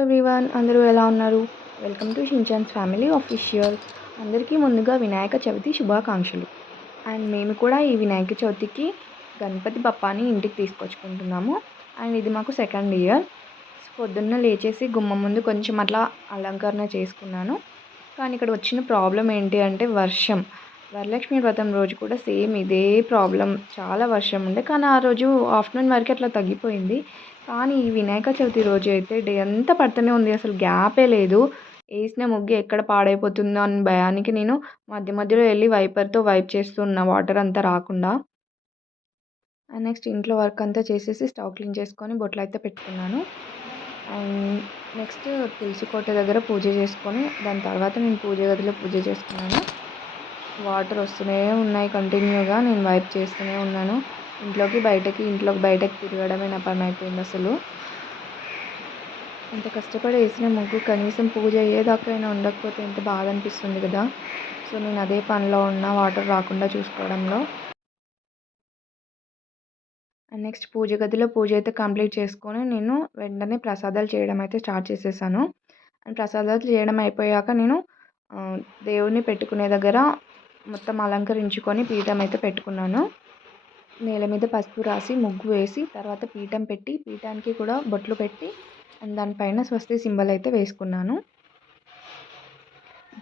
Everyone అందరూ ఎలా ఉన్నారు? Welcome to Shinchan's family official అందరికీ ముందుగా వినాయక చవితి శుభాకాంక్షలు. అండ్ మేము కూడా ఈ వినాయక చవితికి గణపతి బప్పాని ఇంటికి తీసుకొచ్చుకుంటున్నాము. అండ్ ఇది మాకు సెకండ్ ఇయర్ పొద్దున్న లేచేసి గుమ్మం ముందు కొంచెం అట్లా అలంకరణ చేసుకున్నాను. కానీ ఇక్కడ వచ్చిన ప్రాబ్లం ఏంటి అంటే వర్షం. వరలక్ష్మి వ్రతం రోజు కూడా సేమ్ ఇదే ప్రాబ్లం. చాలా వర్షం ఉండే. కానీ ఆ రోజు ఆఫ్టర్నూన్ వరకు అట్లా తగ్గిపోయింది. కానీ ఈ వినాయక చవితి రోజు అయితే డే అంతా పడుతూనే ఉంది. అసలు గ్యాపే లేదు. వేసిన ముగ్గు ఎక్కడ పాడైపోతుందో అని భయానికి నేను మధ్య మధ్యలో వెళ్ళి వైపర్తో వైప్ చేస్తున్నా వాటర్ అంతా రాకుండా అండ్ నెక్స్ట్ ఇంట్లో వర్క్ అంతా చేసేసి స్టవ్ క్లీన్ చేసుకొని బొట్లు అయితే పెట్టుకున్నాను. అండ్ నెక్స్ట్ తులసి కోట దగ్గర పూజ చేసుకొని దాని తర్వాత నేను పూజ గదిలో పూజ చేసుకున్నాను. వాటర్ వస్తూనే ఉన్నాయి కంటిన్యూగా. నేను వైప్ చేస్తూనే ఉన్నాను. ఇంట్లోకి బయటకి ఇంట్లోకి బయటకి తిరగడమే నా పని అయిపోయింది అసలు. ఇంత కష్టపడి వేసిన ముగ్గు కనీసం పూజ అయ్యేదాకైనా ఉండకపోతే ఎంత బాధ అనిపిస్తుంది కదా. సో నేను అదే పనిలో ఉన్న వాటర్ రాకుండా చూసుకోవడంలో. అండ్ నెక్స్ట్ పూజ గదిలో పూజ అయితే కంప్లీట్ చేసుకొని నేను వెంటనే ప్రసాదాలు చేయడం అయితే స్టార్ట్ చేసేసాను. అండ్ ప్రసాదాలు చేయడం అయిపోయాక నేను దేవుడిని పెట్టుకునే దగ్గర మొత్తం అలంకరించుకొని పీఠం అయితే పెట్టుకున్నాను. నేల మీద పసుపు రాసి ముగ్గు వేసి తర్వాత పీఠం పెట్టి పీఠానికి కూడా బొట్లు పెట్టి అండ్ దానిపైన స్వస్తి సింబల్ అయితే వేసుకున్నాను.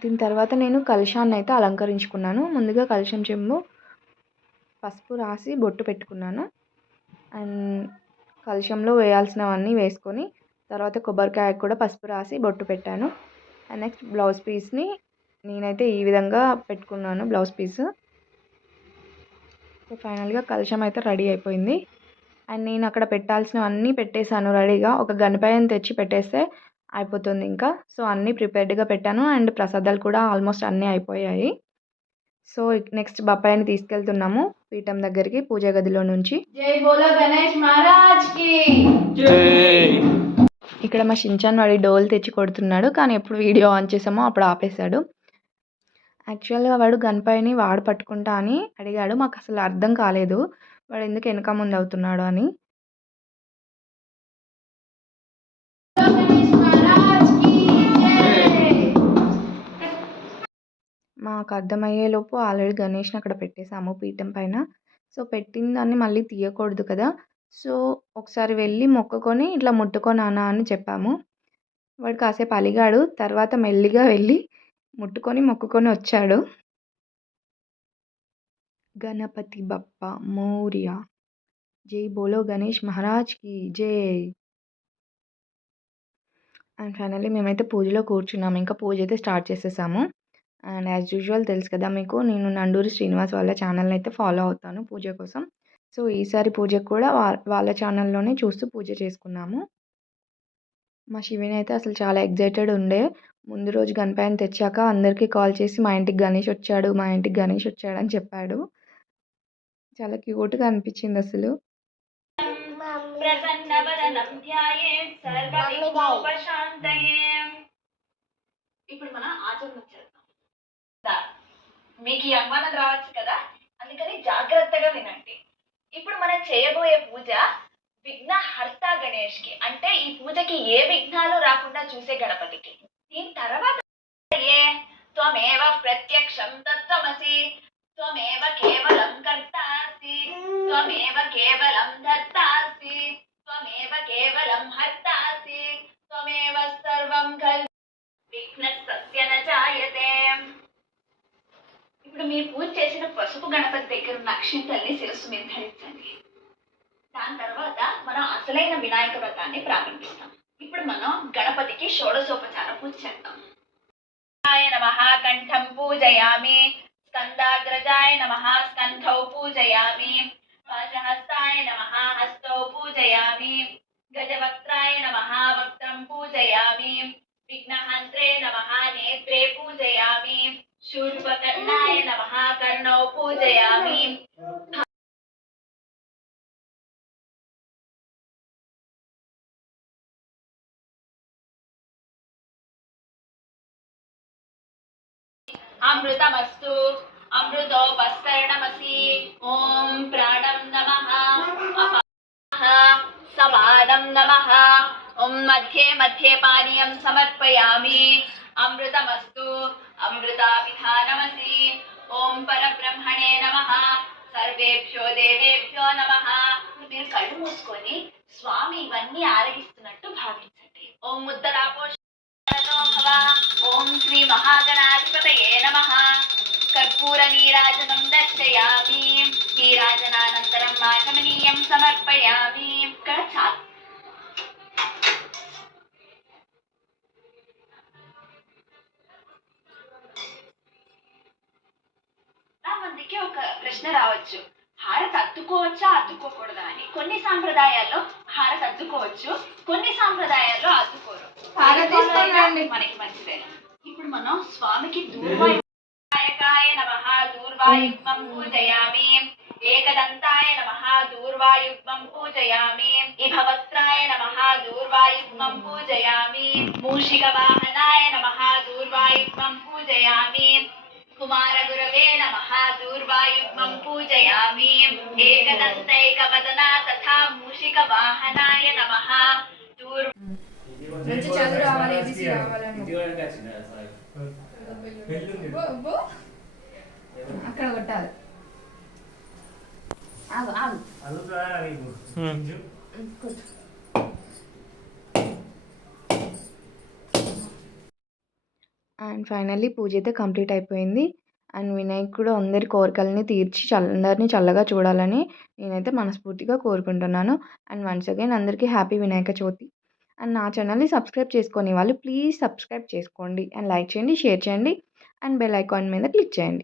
దీని తర్వాత నేను కలశాన్ని అయితే అలంకరించుకున్నాను. ముందుగా కలశం చెంబు పసుపు రాసి బొట్టు పెట్టుకున్నాను. అండ్ కలశంలో వేయాల్సినవన్నీ వేసుకొని తర్వాత కొబ్బరికాయ కూడా పసుపు రాసి బొట్టు పెట్టాను. అండ్ నెక్స్ట్ బ్లౌజ్ పీస్ని నేనైతే ఈ విధంగా పెట్టుకున్నాను బ్లౌజ్ పీస్. సో ఫైనల్గా కలశం అయితే రెడీ అయిపోయింది. అండ్ నేను అక్కడ పెట్టాల్సినవన్నీ పెట్టేశాను రెడీగా. ఒక గణపయ్యని తెచ్చి పెట్టేస్తే అయిపోతుంది ఇంకా. సో అన్నీ ప్రిపేర్డ్గా పెట్టాను. అండ్ ప్రసాదాలు కూడా ఆల్మోస్ట్ అన్నీ అయిపోయాయి. సో నెక్స్ట్ బప్పాయిని తీసుకెళ్తున్నాము పీఠం దగ్గరికి పూజ గదిలో నుంచి. జై బోలో గణేష్ మహారాజ్కి ఇక్కడ మా షించాన్ వాడి డోల్ తెచ్చి కొడుతున్నాడు. కానీ ఎప్పుడు వీడియో ఆన్ చేసామో అప్పుడు ఆపేశాడు. యాక్చువల్గా వాడు గన్పైని వాడు పట్టుకుంటా అని అడిగాడు. మాకు అసలు అర్థం కాలేదు. వాడు ఎందుకు వెనక ముందు అవుతున్నాడు అని. మాకు అర్థమయ్యేలోపు ఆల్రెడీ గణేష్ని అక్కడ పెట్టేశాము పీఠం పైన. సో పెట్టిన దాన్ని మళ్ళీ తీయకూడదు కదా. సో ఒకసారి వెళ్ళి మొక్కుకొని ఇట్లా ముట్టుకొని అనా అని చెప్పాము. వాడు కాసేపు అలిగాడు. తర్వాత మెల్లిగా వెళ్ళి ముట్టుకొని మొక్కుకొని వచ్చాడు. గణపతి బప్ప మౌర్య. జై బోలో గణేష్ మహారాజ్కి జై. అండ్ ఫైనల్లీ మేమైతే పూజలో కూర్చున్నాము ఇంకా పూజ అయితే స్టార్ట్ చేసేసాము. అండ్ యాజ్ యూజువల్ తెలుసు కదా మీకు నేను నండూరి శ్రీనివాస్ వాళ్ళ ఛానల్ని అయితే ఫాలో అవుతాను పూజ కోసం. సో ఈసారి పూజకు కూడా వాళ్ళ ఛానల్లోనే చూస్తూ పూజ చేసుకున్నాము. మా శివిని అయితే అసలు చాలా ఎగ్జైటెడ్ ఉండే. ముందు రోజు గణపయ్యని తెచ్చాక అందరికీ కాల్ చేసి మా ఇంటికి గణేష్ వచ్చాడు మా ఇంటికి గణేష్ వచ్చాడు అని చెప్పాడు. చాలా క్యూట్గా అనిపించింది అసలు. ఇప్పుడు మన ఆచరణ చేద్దాం మీకు ఈ అనుమానం రావచ్చు కదా? అందుకని జాగ్రత్తగా వినండి. ఇప్పుడు మనం చేయబోయే పూజ విఘ్న హర్త గణేష్కి అంటే ఈ పూజకి ఏ విఘ్నాలు రాకుండా చూసే గణపతికి. దీని తర్వాత ఏ? త్వమేవ ప్రత్యక్షం తత్వమసి. త్వమేవ కేవలం కర్తాసి. త్వమేవ కేవలం ధర్తాసి. త్వమేవ కేవలం హర్తాసి. త్వమేవ సర్వం కల్ విఘ్నస్తస్య న జాయతే. ఇప్పుడు మీరు పూజ చేసిన పసుపు గణపతి దగ్గర ఉన్న అక్షింతల్ని శిరస్సు మీద ధరించండి. దాని తర్వాత మనం అసలైన వినాయక వ్రతాన్ని ప్రారంభిస్తాం. ఇప్పుడు మనం గణపతికి షోడశోపచార పూజ చేద్దాం. నమ కంఠం పూజయామి స్కందాగ్రజాయ నమ స్కంధౌ పూజయామి పాశహస్తాయ నమ హస్తౌ పూజయామి గజవక్త్రాయ నమ వక్త్రం పూజయామి విఘ్నహంత్రే నమ నేత్రే పూజయామి శూర్పకర్ణాయ నమ కర్ణౌ పూజయామి. అమృతమస్తు. అమృతోపస్తరణమసి. ఓం ప్రాణం నమ. సమానం నమ. ఓం మధ్యే మధ్యే పానీయం సమర్పయామి. అమృతమస్తు. అమృతాపిధానమసి ఓం పరబ్రహ్మణే నమ. సర్వేభ్యో దేవేభ్యో నమ. మీరు కళ్ళు మూసుకొని స్వామి ఇవన్నీ ఆరగిస్తున్నట్టు భావించండి. ఓం ముద్దరాపో భవ ఓం శ్రీ మహాగణాధిపతయే నమః. కర్పూర నీరాజనం దర్శయామి నీరాజనానంతరం ఆచమనీయం సమర్పయామి. ఇక్కడ చాలా. మందికి ఒక ప్రశ్న రావచ్చు. హారతి అద్దుకోవచ్చా అద్దుకోకూడదా అని. కొన్ని సాంప్రదాయాల్లో హారతి అద్దుకోవచ్చు. కొన్ని సాంప్రదాయాల్లో అద్దుకోరు. మనకి మంచిదే. ఇప్పుడు మనం స్వామికి దూర్వాయుకాయ నమః దూర్వాయుగ్మం పూజయామి. ఏకదంతాయ నమః దూర్వాయుగ్మం పూజయామి. ఇభవస్త్రాయ నమః దూర్వాయుగ్మం పూజయామి. మూషిక వాహనాయ నమః దూర్వాయుగ్మం పూజయామి. కుమారగురవే నమః దూర్వాయుగ్మం పూజయామి. ఏకదంతైకవదనా తథా మూషిక వాహనాయ నమః. మంచి చదువు రావాలి, ABC రావాలని. అక్కడ కొట్టాలి. ఆగు ఆగు. అండ్ ఫైనల్లీ పూజ అయితే కంప్లీట్ అయిపోయింది. అండ్ వినాయకుడు అందరి కోరికలని తీర్చి చల్ల అందరినీ చల్లగా చూడాలని నేనైతే మనస్ఫూర్తిగా కోరుకుంటున్నాను. అండ్ వన్స్ అగైన్ అందరికీ హ్యాపీ వినాయక చవితి. అండ్ నా ఛానల్ని సబ్స్క్రైబ్ చేసుకొని వాళ్ళు ప్లీజ్ సబ్స్క్రైబ్ చేసుకోండి. అండ్ లైక్ చేయండి షేర్ చేయండి. అండ్ బెల్ ఐకాన్ మీద క్లిక్ చేయండి.